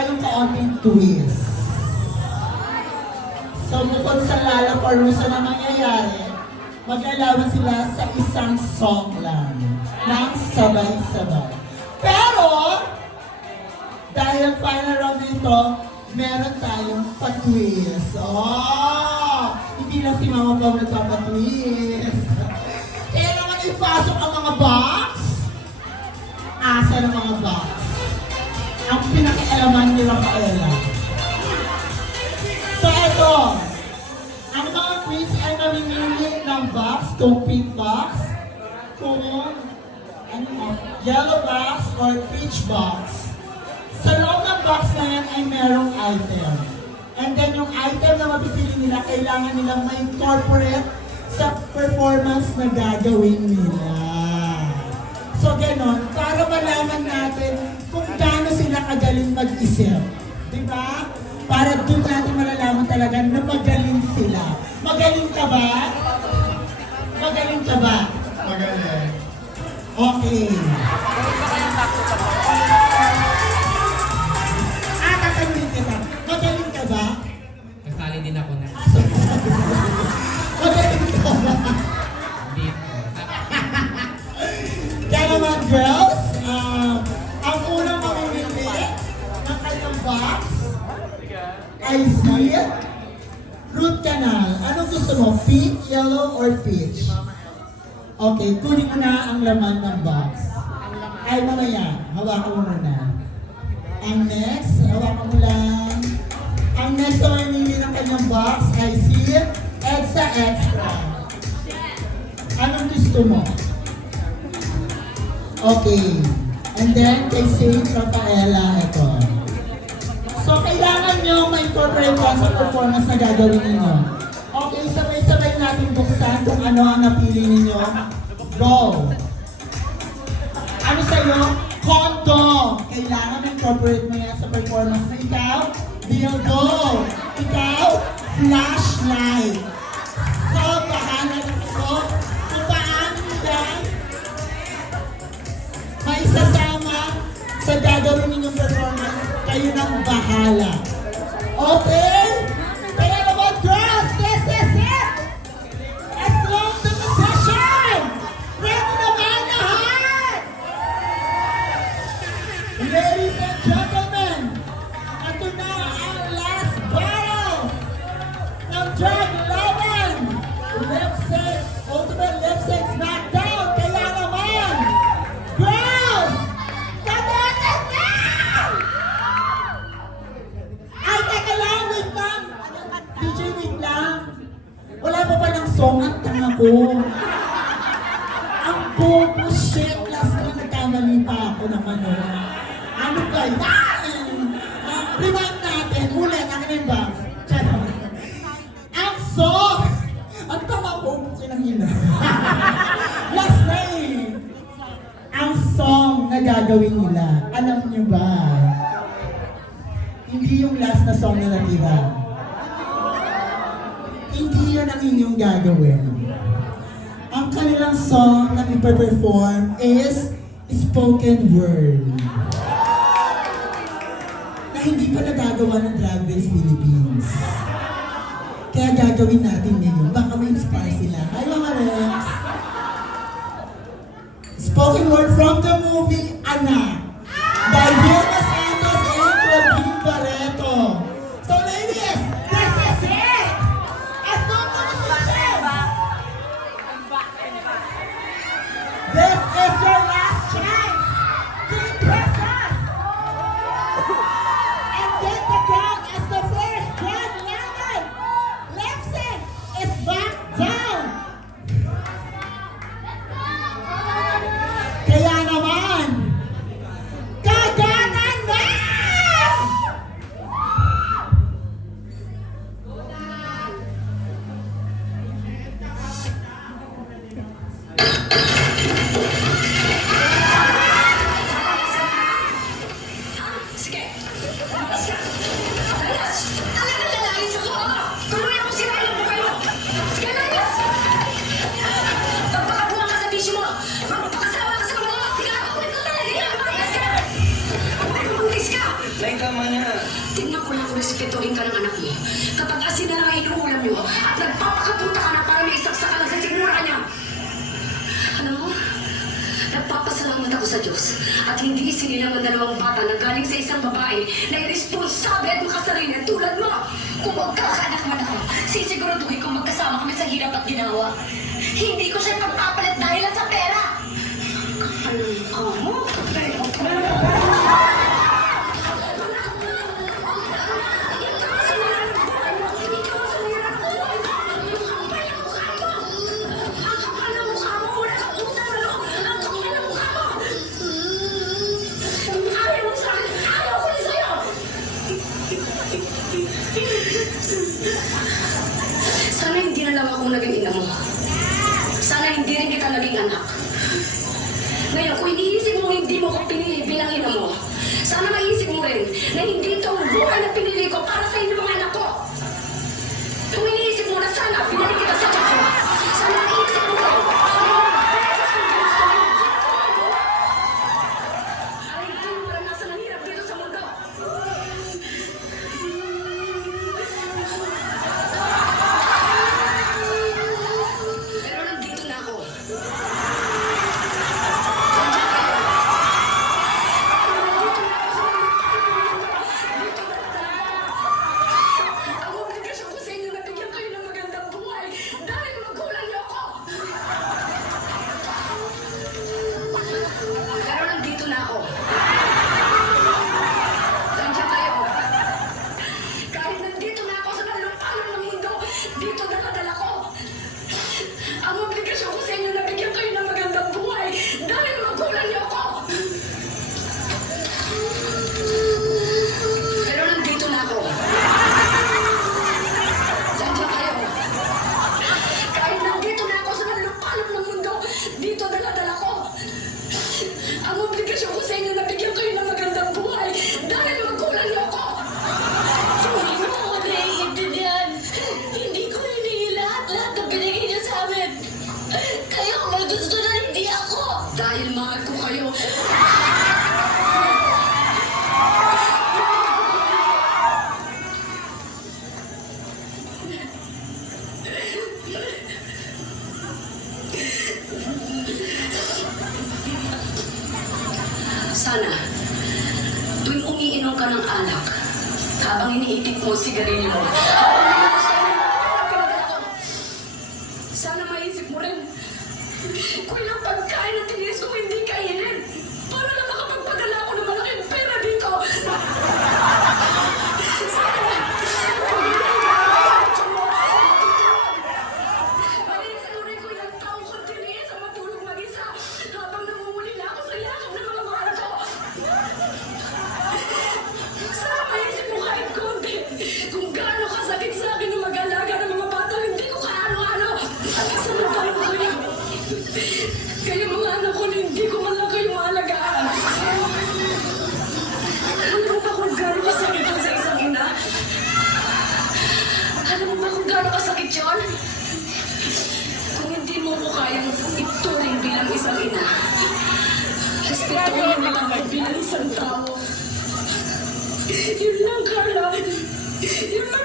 tayong kaunting twist. So, bukod sa Lala Parusa na mangyayari, maglalaban sila sa isang song lang ng sabay-sabay. Pero, dahil final round nito, meron tayong pa-twist. Oh! Hindi lang si Mama Pao nagpapa-twist. Kaya naman ipasok ang mga box. Asa ng mga box? Ang pinakialaman ni Rafaela. So ito, ang mga quiz ay namimili ng box, kung pink box, kung yellow box, or peach box. Sa loob ng box na yan ay merong item. And then yung item na mapipili nila, kailangan nilang ma-incorporate sa performance na gagawin nila. So ganon, para malaman natin kung gaano sila kagaling mag-isip. Diba? Para doon natin malalaman talaga na magaling sila. Magaling ka ba? Magaling ka ba? Magaling. Okay. Tatanungin kita. Magaling ka ba? Kasali din ako na. Magaling ka ba? Hindi po. Kaya naman, girls, ang unang mamimili ng kanyang box ay si root canal. Anong gusto mo? Pink, yellow, or peach? Okay, kunin mo na ang laman ng box. Ay, mamaya. Hawakan mo muna. Ang next, hawakan mo lang. Ang next na mamimili ng kanyang box ay si Edsa Extra. Anong gusto mo? Okay. And then, kay Saint Rafaela, ito. So, kailangan nyo ma-incorporate pa sa performance na gagawin ninyo. Okay, sabay-sabay natin buksan kung ano ang napili ninyo. Go! Ano sa'yo? Kondo! Kailangan ma-incorporate mo yan sa performance na ikaw. Dildo! Ikaw, flashlight. So, bahala na ko kung paano yan maisasama sa gagawin ninyong performance, kayo nang bahala. Okay? Kaya naman, girls, this is it! Let's go to the session! Ready na ba lahat? Ladies and gentlemen, ito na ang last battle ng Drag Laban! Lip Sync, Ultimate Lip Sync Smackdown! Kaya naman, girls! Kamutin na! Ay, teka lang, wait lang! DJ, wait lang! Wala pa palang song ang tanga ko. Ang bobo, shit! Last na nagkamali pa ako naman, oh. Ano ba yan? Rewind natin. Ulit, akin ba? Ang song! Ang tama ko, kinang ina. Last na eh. Ang song na gagawin nila, alam niyo ba? Hindi yung last na song na natira. Hindi yun ang inyong gagawin. Ang kanilang song na ipa-perform is spoken word. Na hindi pa nagagawa ng Drag Race Philippines. Kaya gagawin natin ngayon. Baka ma-inspire sila. Hi mga Rex! Spoken word from the movie Anak by Vilma Santos and Claudine Barreto. So ladies, this is it! As long as you said, this is your last chance to impress us and get the crown as the first Drag Laban. Lip Sync is back down. Kaya naman, tama na. Tingnan ko lang kung respetuhin ka ng anak mo. Kapag asin na lang ang inuulam niyo at nagpapakapunta ka na para may isaksa ka lang sa sigmura niya. Alam mo, nagpapasalamat ako sa Diyos at hindi sinilang ang dalawang bata na galing sa isang babae na irresponsable at makasarili tulad mo. Kung magkakaanak man ako, sisiguraduhin kong magkasama kami sa hirap at ginawa. Hindi ko siya pagpapalit dahil lang sa pera. Ano mo? Sana hindi na lang akong naging ina mo. Sana hindi rin kita naging anak. Ngayon, kung iniisip mo hindi mo ko pinili bilang ina mo, sana maisip mo rin na hindi itong buhay na pinili ko para sa inyo mga anak ko. Kung iniisip mo na sana pinili kita sa tiyan ko, sana maisip mo rin ay hindi mo maranasan ang hirap dito sa mundo. Pero nandito na ako. Ang obligasyon ko sa inyo na bigyan kayo ng magandang buhay dahil magulang niyo ako. Pero nandito na ako. Nandiyan kayo. Kahit nandito na ako sa nalumpalong ng mundo, dito dala-dala ko. Ang obligasyon ko sa inyo na bigyan kayo ng magandang buhay dahil magulang niyo ako. Pero nandito na ako. Nandiyan kayo. Kahit nandito na ako sa nalumpalong ng mundo, dito dala-dala ko. Ang obligasyon ko sa inyo na bigyan kayo ng magandang buhay dahil magulang niyo ako. Hindi mo ako naiintindihan. Hindi ko hinihingi lahat na binigay niyo sa amin. Kayo ang may gusto na hindi ako. Dahil mahal ko kayo. Sana, tuwing umiinom ka ng alak, habang iniitik mo ang sigarilyo mo, habang naiinom ka ng pinadala ko, sana maisip mo rin kung ilang pagkain na tiniis ko hindi kainin para lang makapagpadala ako ng malaking pera dito. Sana, Marisalurin ko ilang taong kong tiniis ang matulog mag-isa habang namumulila ako sa yakap ng mga mahal ko. Sana maisip mo kahit konti kung gaano kasakit sa akin ang mag-alaga ng mga bata hindi ko kaano-ano. Samantala kayo. Kayo mga anak ko na hindi ko man lang kayo maalagaan. Alam mo ba kung gaano kasakit yun sa isang ina? Alam mo ba kung gaano kasakit yun? Kung hindi mo ko kayang ituring bilang isang ina, respetuhin mo lang ako bilang isang tao. Yun lang, Carla. Yun lang.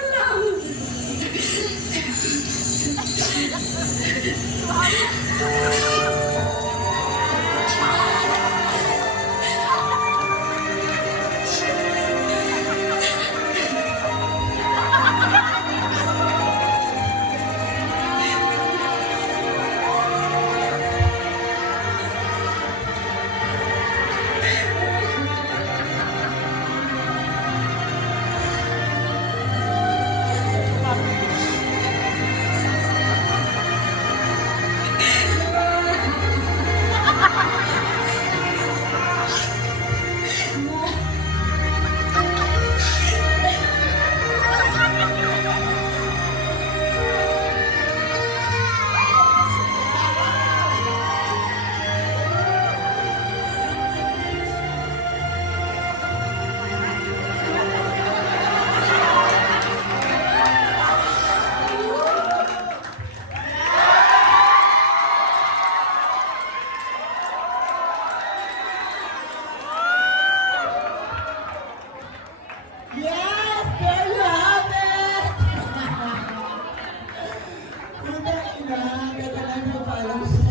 ina, kaya na hindi ko pa alam kung